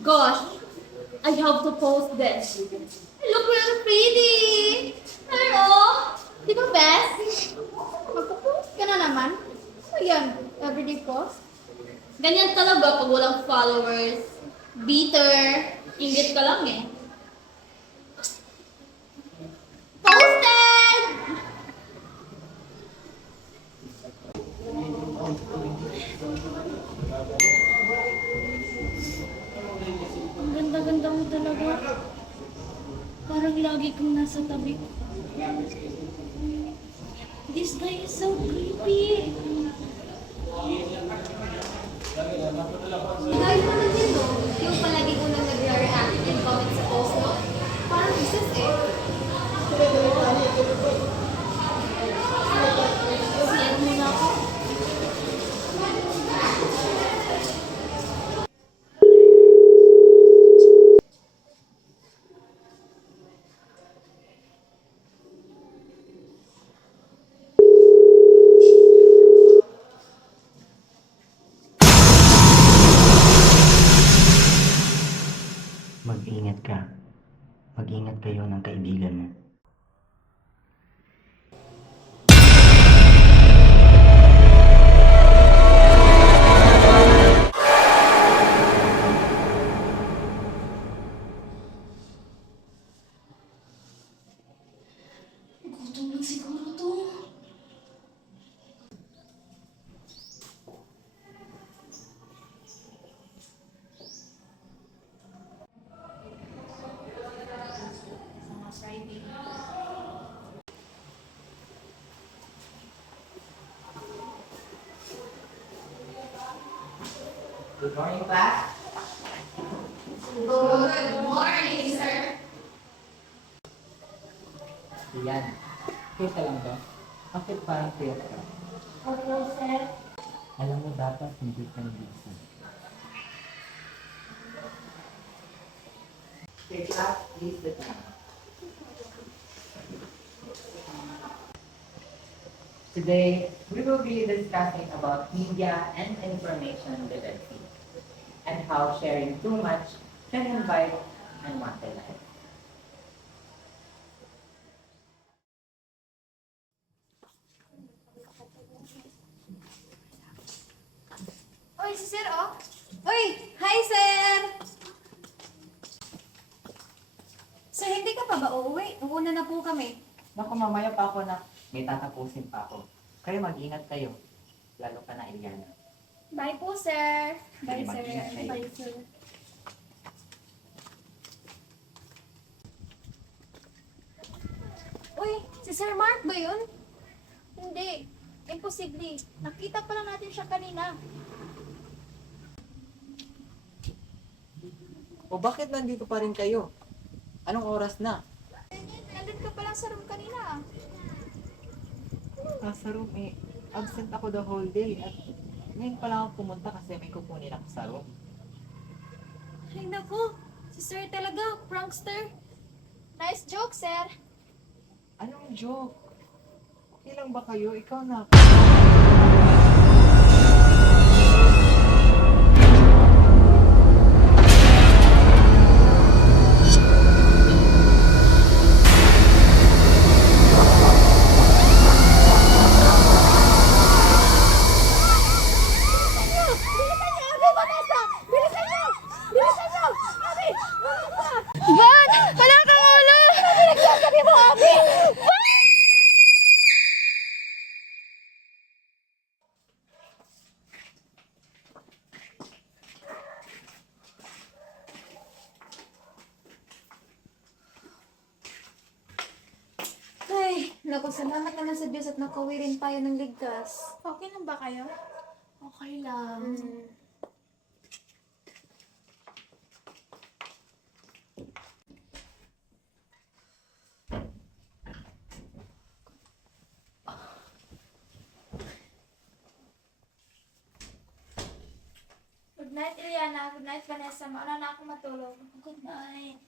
Gosh, I have to post this. Look real pretty! Hello! Di ba, best? Magpo-post ka na naman. Ayan, everyday post. Ganyan talaga pag walang followers. Bitter. Ingit ka lang eh. Posted! Ang ganda-ganda mo talaga. Parang lagi kang nasa tabi ko. This guy is so creepy. Dahil naman dito, yung palagi ko nang nag-react and comment sa post mo, parang isis eh. Siyan muna ako. Mag-ingat ka. Mag-ingat kayo ng kaibigan mo. Gutom lang siguro to. Good morning, class. Good morning, sir. Yan. Clear ka lang ba? Bakit parang clear ka? Opo, sir. Alam mo dapat hindi ka nag-iisa. Okay, class, please sit down. Today, we will be discussing about media and information literacy and how sharing too much can invite unwanted life. Uy, si sir, oh. Uy, hi, sir. Sir, hindi ka pa ba uuwi? Uuna na po kami. Naku, mamaya pa ako na may tatapusin pa ako. Kaya mag-ingat kayo. Lalo ka na, Eliana. Bye po, sir. Bye, Sige, sir. mag-ingat kayo. Bye, sir. Uy, si Sir Mark ba yun? Hindi. Imposible. Nakita pa lang natin siya kanina. O bakit nandito pa rin kayo? Anong oras na? Nandun ka pa lang sa room kanina. Nasa room eh. Absent ako the whole day at ngayon pa lang ako pumunta kasi may kukunin ako sa room. Ay, naku. Si Sir talaga, prankster. Nice joke, sir. Anong joke? Okay lang ba kayo? Ikaw na. Van! Wala kang ulo! Ano pinagsasabi mo, Abi? Ay, naku, salamat naman sa Diyos at nakauwi rin tayo ng ligtas. Okay lang ba kayo? Okay lang. Good night, Iliana. Good night, Vanessa. Mauna na ako matulog. Good night.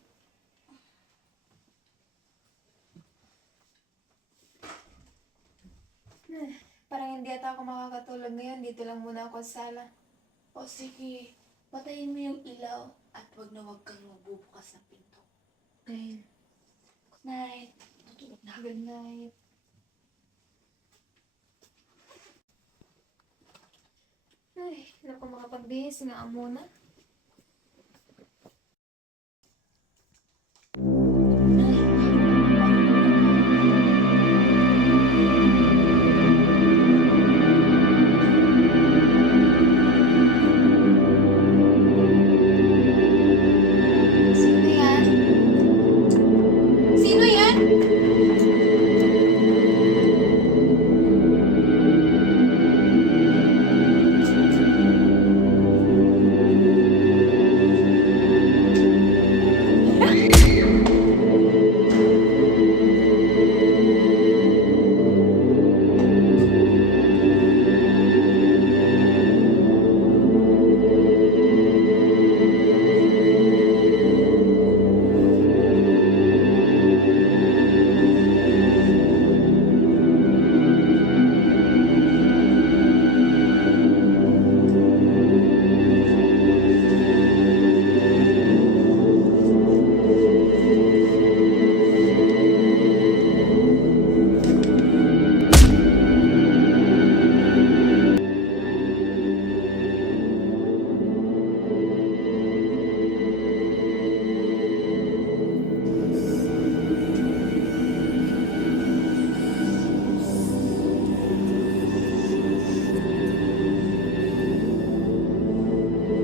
Parang hindi ata ako makakatulog ngayon. Dito lang muna ako sa sala. O sige, patayin mo yung ilaw at wag na wag kang magbubukas ng pinto. Okay. Good night. Tutulog na. Good night. Ay, wala ko makapagbihis nga muna. Sino yan? Sino yan?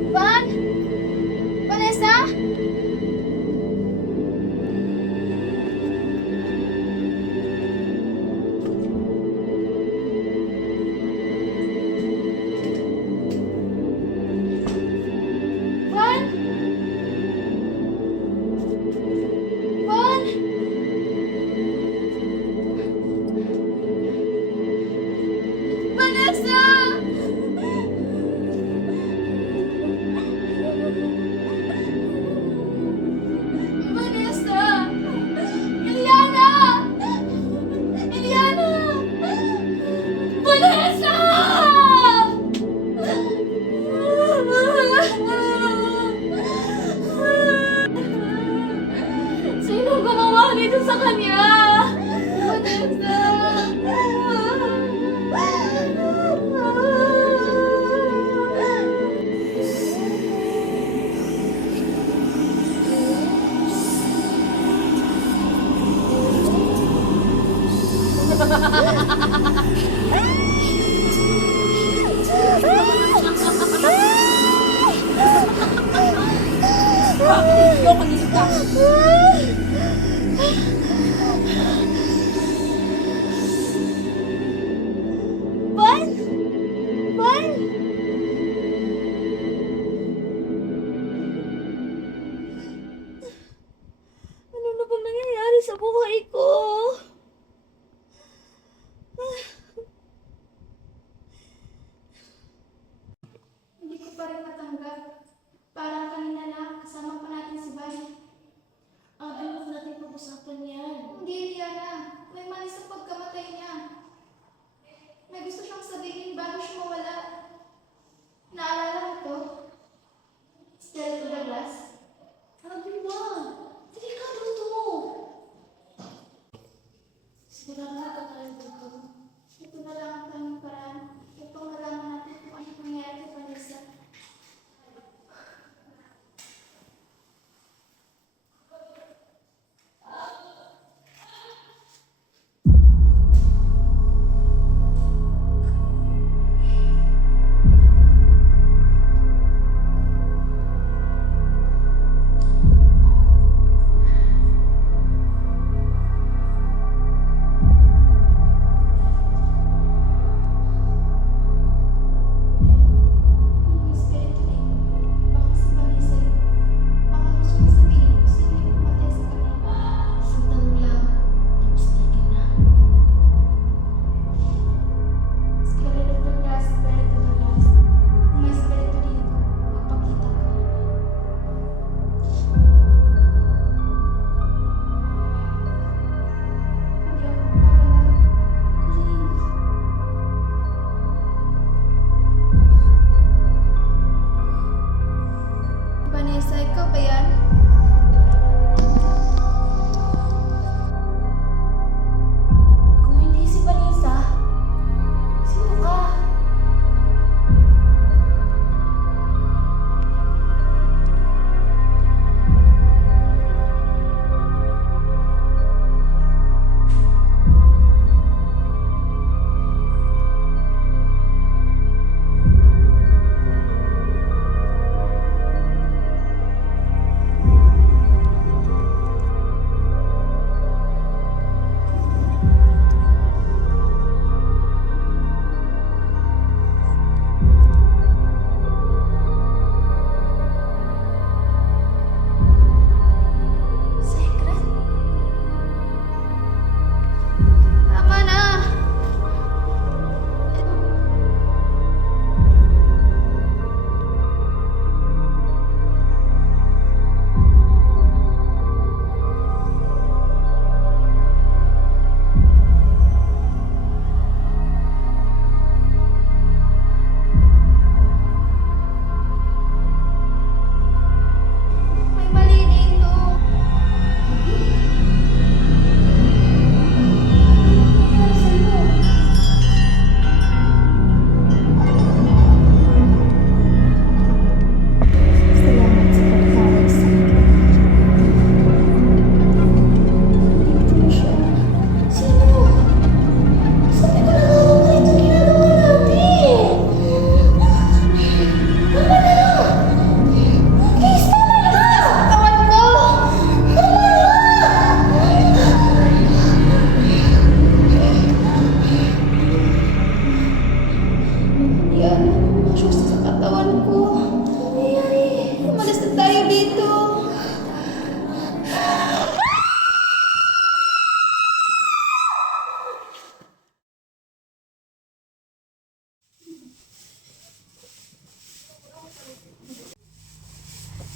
Van? Vanessa? Van? Van? Vanessa! Vanessa! Iliana! Iliana! Vanessa! Sino gumawa nito sa kanya? Vanessa! Van? Van? Ano na bang nangyayari sa buhay ko? Hindi ko pa rin matanggap. Parang kanina lang, kasama pa natin si Van. Ang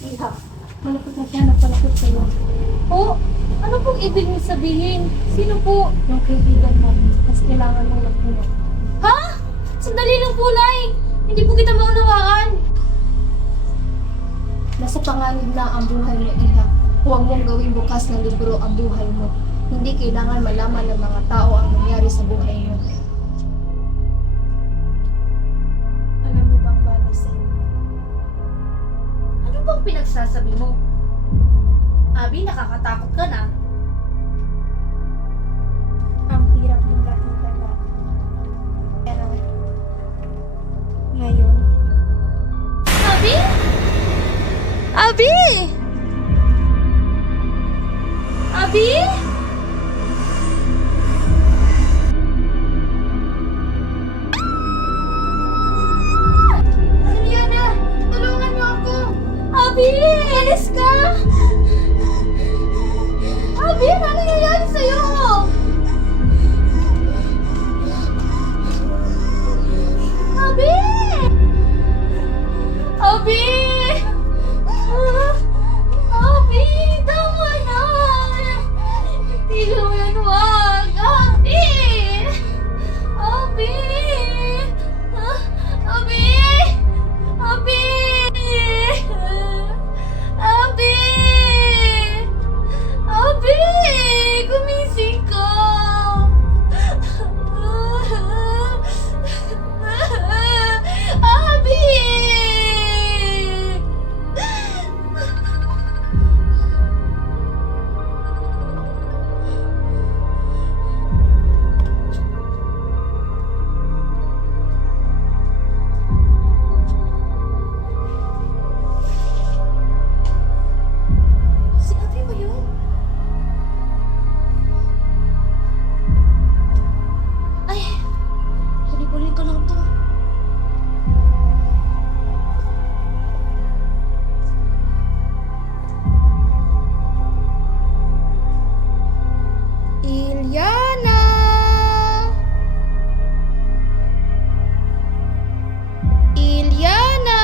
Iha, malapit na siya, napalapit sa'yo. Po, ano pong ibig niyo sabihin? Sino po? Yung kaibigan mo, mas kailangan mong magpunod. Ha? Sandali lang po, Nay! Hindi po kita maunawaan. Nasa panganib na ang buhay mo, Iha. Huwag mong gawing bukas ng libro ang buhay mo. Hindi kailangan malaman ng mga tao ang nangyari sa buhay mo. Alam mo bang, Vanessa? Ano bang pinagsasabi mo? Abi, nakakatakot ka na. Ang hirap ng nakita ka. Pero, ngayon... Abi! Abi! Abi! Ariana! Tulungan mo ako! Abi! Alis ka! Abi! Ano nangyayari sa'yo? Abi! Abi! Abi! Tama na! Tigil mo yan, wag! Abi! Abi! Abi! Abi! Abi! Abi! Gumising ka! Abi! Si Abi ba yun? Ay, huli-huli ko lang to. Ilyana! Ilyana!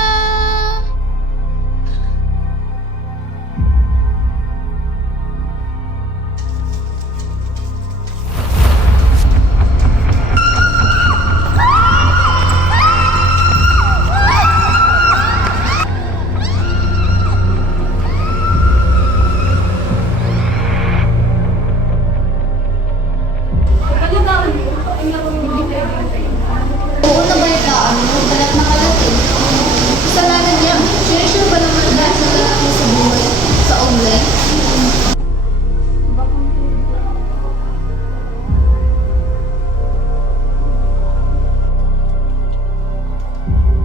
Oo, nabalitaan mo. Kalat na kalat eh. Kasalanan niya. Share ba naman lahat ng lalaki sa buhay sa online?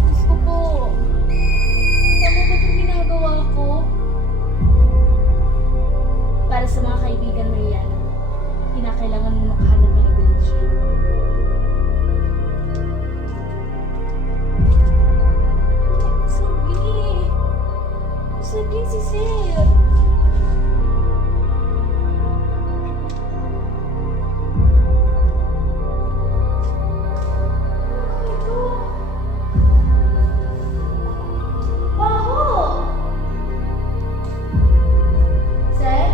Diyos ko po. Tama ba itong ginagawa ko? Para sa mga kaibigan mo yan, kinakailangan mo makahanap ng ebidensya. Sige. Sige, si Sir. Ito. Baho! Sir?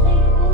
Ay, ko.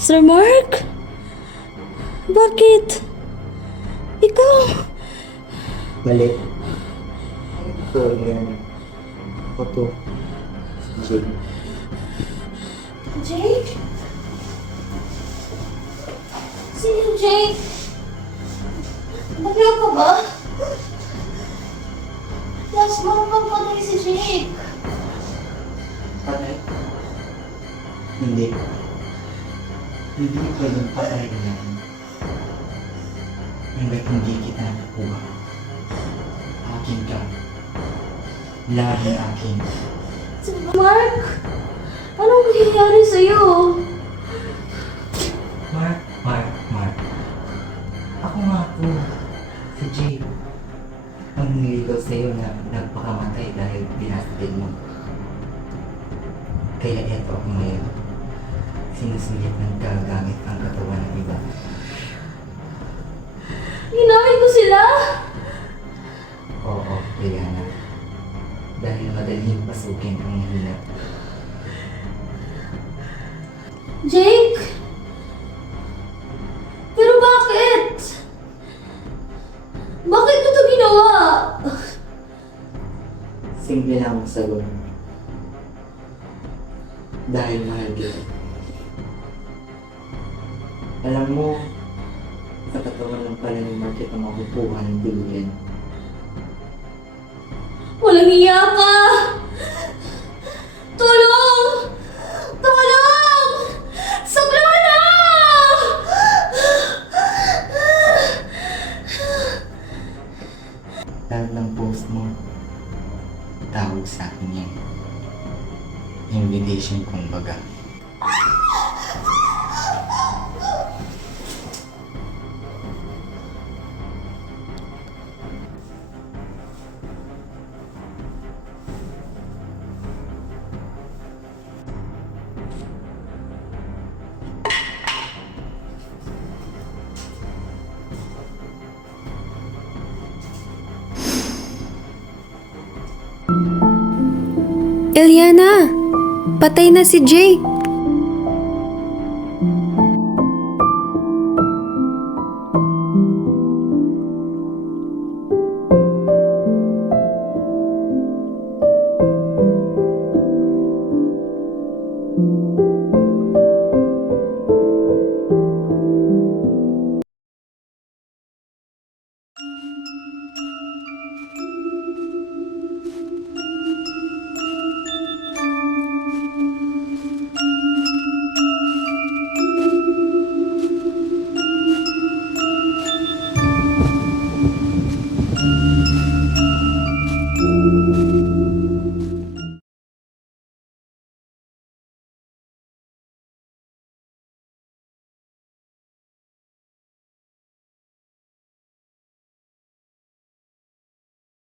Sir Mark? Bakit? Ikaw? Mali. Ito yan. Ako to. Si Jake. Jake? Sino Jake? Naglaw ka ba? Last month pa patay si Jake. Patay? Hindi. Hindi pwedeng patay yan. Hanggat hindi kita nakuha. Akin ka. Laging akin. Sir Mark? Anong nangyayari sa'yo? Mark. Ako nga po. Si Jake. Ang niligaw sa'yo na nagpakamatay dahil pinastil mo. Kaya eto ako ngayon. Sinusulit ng gagamit ang katawan ng iba. Ginamit mo sila? Oo, Rihanna. Dahil madaling pasukin ang hirap. Jake? Pero bakit? Bakit mo ito ginawa? Simple lang ang sagot. Dahil mahal kita. Alam mo, sa katawan lang pala ni Mark ang makukuha ng tuluyan. Walang iya ka! Tulong! Tulong! Sobra na! Lahat ng post mo, tawag sa akin yan. Invitation kumbaga. Eliana, patay na si Jake.